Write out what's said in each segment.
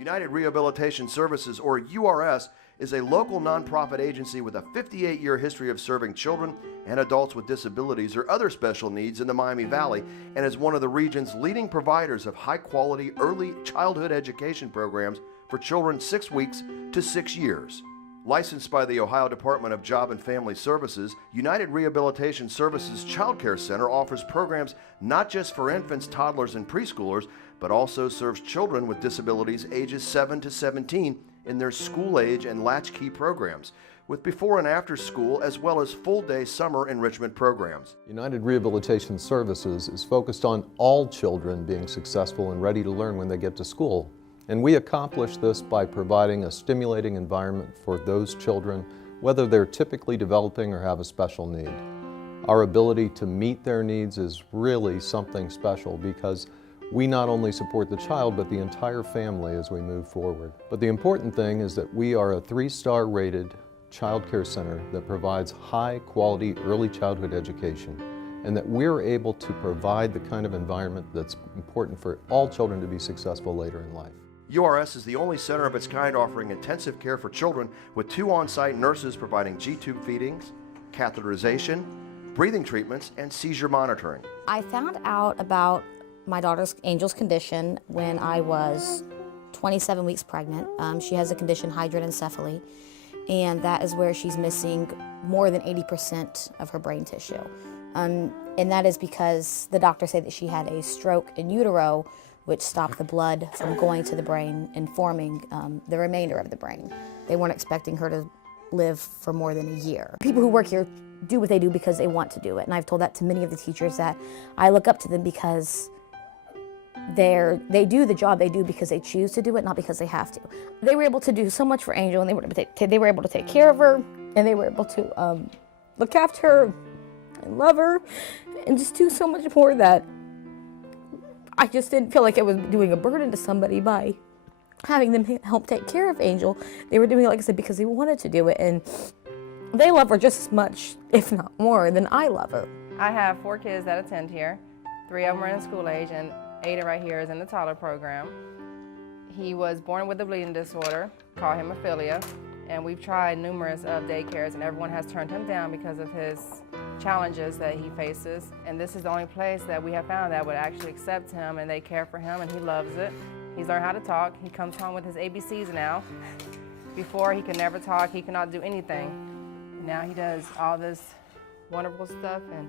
United Rehabilitation Services, or URS, is a local nonprofit agency with a 58-year history of serving children and adults with disabilities or other special needs in the Miami Valley, and is one of the region's leading providers of high-quality early childhood education programs for children 6 weeks to 6 years. Licensed by the Ohio Department of Job and Family Services, United Rehabilitation Services Child Care Center offers programs not just for infants, toddlers, and preschoolers, but also serves children with disabilities ages 7 to 17 in their school-age and latchkey programs, with before and after school as well as full-day summer enrichment programs. United Rehabilitation Services is focused on all children being successful and ready to learn when they get to school. And we accomplish this by providing a stimulating environment for those children, whether they're typically developing or have a special need. Our ability to meet their needs is really something special because we not only support the child, but the entire family as we move forward. But the important thing is that we are a 3-star rated child care center that provides high-quality early childhood education, and that we're able to provide the kind of environment that's important for all children to be successful later in life. URS is the only center of its kind offering intensive care for children, with 2 on-site nurses providing G-tube feedings, catheterization, breathing treatments, and seizure monitoring. I found out about my daughter's Angel's condition when I was 27 weeks pregnant. She has a condition, hydranencephaly, and that is where she's missing more than 80% of her brain tissue. And that is because the doctor said that she had a stroke in utero, which stopped the blood from going to the brain and forming the remainder of the brain. They weren't expecting her to live for more than a year. People who work here do what they do because they want to do it, and I've told that to many of the teachers, that I look up to them because they do the job they do because they choose to do it, not because they have to. They were able to do so much for Angel, and they were able to take care of her, and they were able to look after her and love her, and just do so much more that I just didn't feel like I was doing a burden to somebody by having them help take care of Angel. They were doing it, like I said, because they wanted to do it, and they love her just as much, if not more, than I love her. I have 4 kids that attend here. 3 of them are in school age, and Ada right here is in the toddler program. He was born with a bleeding disorder, called hemophilia, and we've tried numerous of daycares, and everyone has turned him down because of his challenges that he faces. And this is the only place that we have found that would actually accept him, and they care for him, and he loves it. He's learned how to talk. He comes home with his ABCs now. Before, he could never talk. He could not do anything. Now he does all this wonderful stuff, and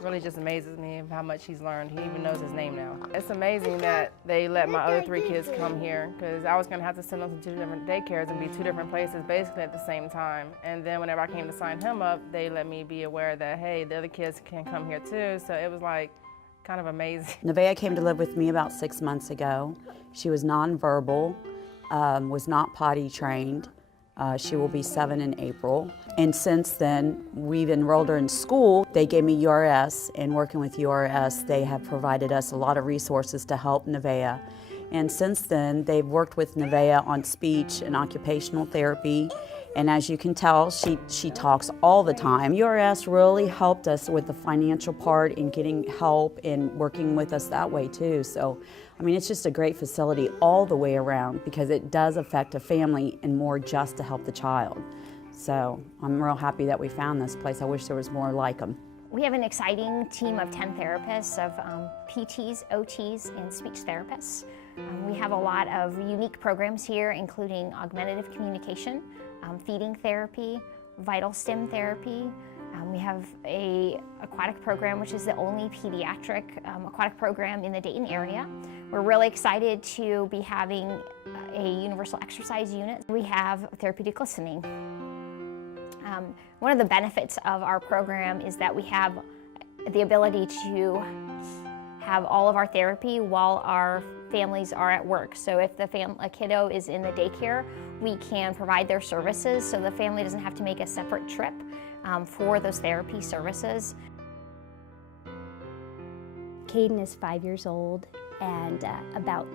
really just amazes me how much he's learned. He even knows his name now. It's amazing that they let my other 3 kids come here, because I was going to have to send them to 2 different daycares and be 2 different places basically at the same time. And then whenever I came to sign him up, they let me be aware that, hey, the other kids can come here too. So it was like kind of amazing. Nevaeh came to live with me about 6 months ago. She was nonverbal, was not potty trained. She will be 7 in April. And since then, we've enrolled her in school. They gave me URS, and working with URS, they have provided us a lot of resources to help Nevaeh. And since then, they've worked with Nevaeh on speech and occupational therapy. And as you can tell, she talks all the time. URS really helped us with the financial part and getting help and working with us that way too. So, I mean, it's just a great facility all the way around, because it does affect a family and more just to help the child. So I'm real happy that we found this place. I wish there was more like them. We have an exciting team of 10 therapists, of PTs, OTs, and speech therapists. We have a lot of unique programs here, including augmentative communication, feeding therapy, vital stim therapy. We have a aquatic program, which is the only pediatric aquatic program in the Dayton area. We're really excited to be having a universal exercise unit. We have therapeutic listening. One of the benefits of our program is that we have the ability to have all of our therapy while our families are at work. So if a kiddo is in the daycare, we can provide their services so the family doesn't have to make a separate trip for those therapy services. Caden is 5 years old, and about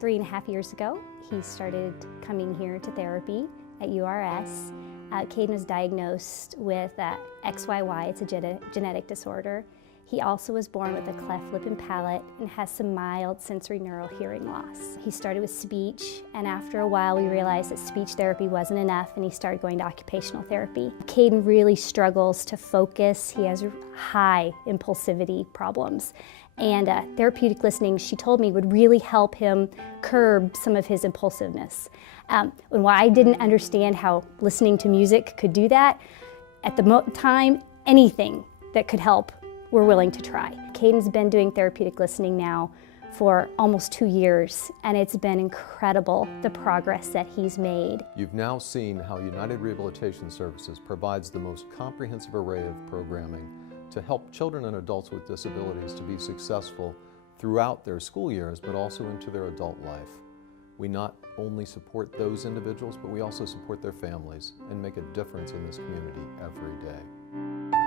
3.5 years ago, he started coming here to therapy at URS. Caden was diagnosed with XYY, it's a genetic disorder. He also was born with a cleft lip and palate and has some mild sensory neural hearing loss. He started with speech, and after a while we realized that speech therapy wasn't enough and he started going to occupational therapy. Caden really struggles to focus. He has high impulsivity problems. And therapeutic listening, she told me, would really help him curb some of his impulsiveness. And while I didn't understand how listening to music could do that, at the time, anything that could help, we're willing to try. Caden's been doing therapeutic listening now for almost 2 years, and it's been incredible the progress that he's made. You've now seen how United Rehabilitation Services provides the most comprehensive array of programming to help children and adults with disabilities to be successful throughout their school years, but also into their adult life. We not only support those individuals, but we also support their families and make a difference in this community every day.